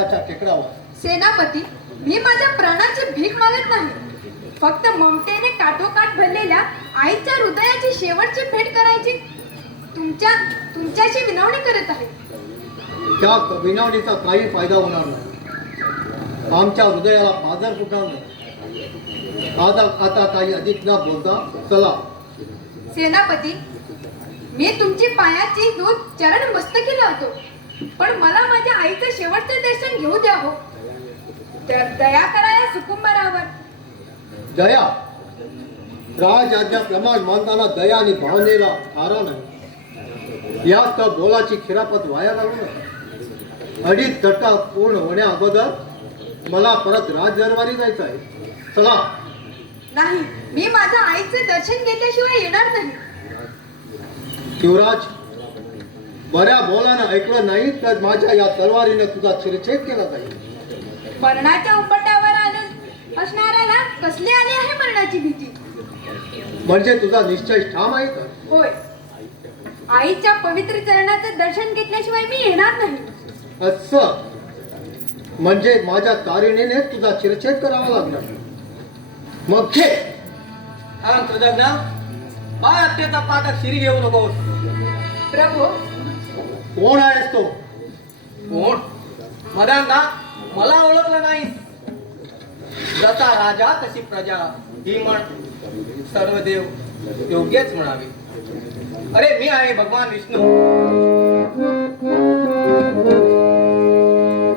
गडाच्या टेकडावर. सेनापती, मी माझ्या प्राणाची भीक मागत नाही. फक्त ममतेने काठोकाठ भरलेल्या आईच्या हृदयाची शेवटची भेट करायची तुमच्याशी विनवणी करत आहे. त्या विनवणीचा काही फायदा होणार नाही. आमच्या हृदयाला पाझर फुटणार नाही. आता काही अधिक न बोलता चला. सेनापती, मी तुमची पायाची दूध चरण मस्तकी लावतो, पण मला माझ्या आईचं शेवटचे दर्शन घेऊ द्या हो. दया करा या सुकुंभरावर. दया राज आज्ञाप्रमाण मानताना दया आणि भावनेला थारा नाही. यात तर बोलाची खिरापत वाया घालू नये. अडीच तट्टा पूर्ण होण्या अगोदर मला परत राजदरबारी जायचं आहे. चला. नाही, मी माझ्या आईचे दर्शन घेतल्याशिवाय येणार नाही. शिवराज, बऱ्या बोलानं ऐकलं नाही तर माझ्या या तलवारीने तुझा शिरछेद केला जाईल. मरणाच्या उंबरठ्यावर असणाऱ्याला कसली आली आहे मरणाची भीती? म्हणजे तुझा निश्चय ठाम आहे का? होय, आईच्या पवित्र चरणाचं दर्शन घेतल्याशिवाय मी येणार नाही. असं म्हणजे माझ्या तारिणीने तुझा शिरछेद करावा लागणार. मग घे. कृतज्ञ पाय हत्येचा पातक शिरी घेऊ नकोस. प्रभू, कोण आहेस तो? कोण? मदांना मला ओळखलं नाही. जसा राजा तशी प्रजा ही म्हण सर्व देव योग्यच म्हणावे. अरे मी आहे भगवान विष्णू.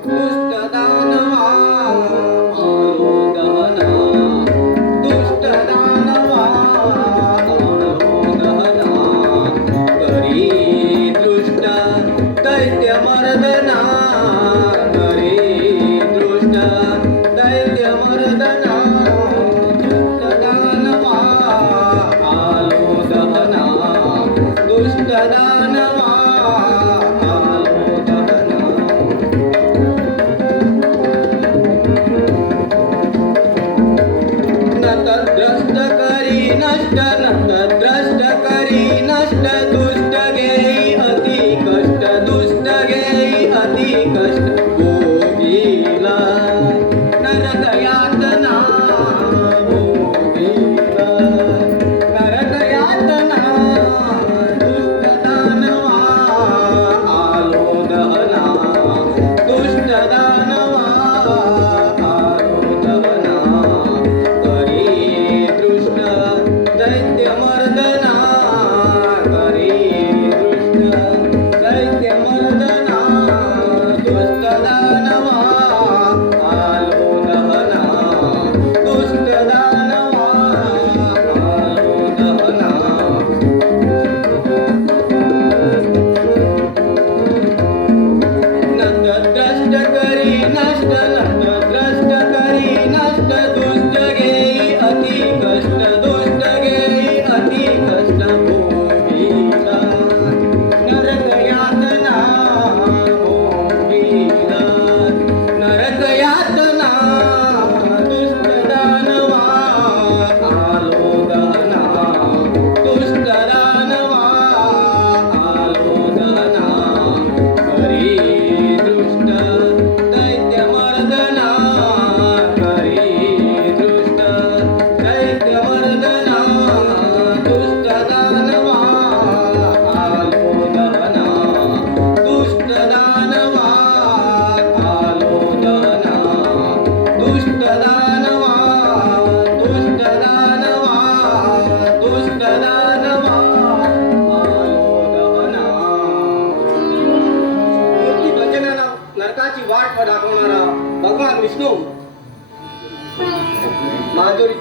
दुष्ट दानवा आलो दहना, दुष्ट दानवा आलो दहना, करी दृष्ट दैत्य मर्दना, करी दृष्ट दैत्य मर्दना, दुष्ट दानवा आलो दहना, दुष्ट दानवा आलो दहना. नतद्रष्ट करी नष्ट, नतद्रष्ट करी नष्ट, दुष्ट घेई अति कष्ट, दुष्ट घेई अति कष्ट, भोगीला नरक यातना, भोगीला नरक यातना, दुष्ट दानवा आलो दहना, दुष्ट दानवा आलो दहना, करी दृष्ट दैत्य मर्दना, करी दृष्ट दैत्य मर्दना, दुष्ट दानवा आलो दहना, दुष्ट दानवा आलो दहना. नतद्रष्ट करी नष्ट, नतद्रष्ट करी नष्ट, दुष्ट घेई अति कष्ट, दुष्ट घेई अति कष्ट, भोगीला नरक यातना, भोगीला नरक यातना, दुष्ट दानवा आलो दहना, दुष्ट दानवा आलो दहना, करी दृष्ट दैत्य मर्दना, करी दृष्ट दैत्य मर्दना, दुष्ट दानवा आलो दहना, दुष्ट दानवा आलो दहना, दुष्ट दानवा, दुष्ट दानवा, दुष्ट दानवा आलो दहना. मूर्ती भजनाला नरकाची वाट दाखवणारा भगवान विष्णू माधुरी